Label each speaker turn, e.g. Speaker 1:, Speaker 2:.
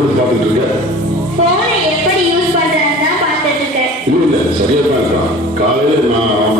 Speaker 1: கொடுத்து பார்த்துட்டு இருக்க
Speaker 2: போனை
Speaker 1: சரியா இருக்கான். காலையில நான்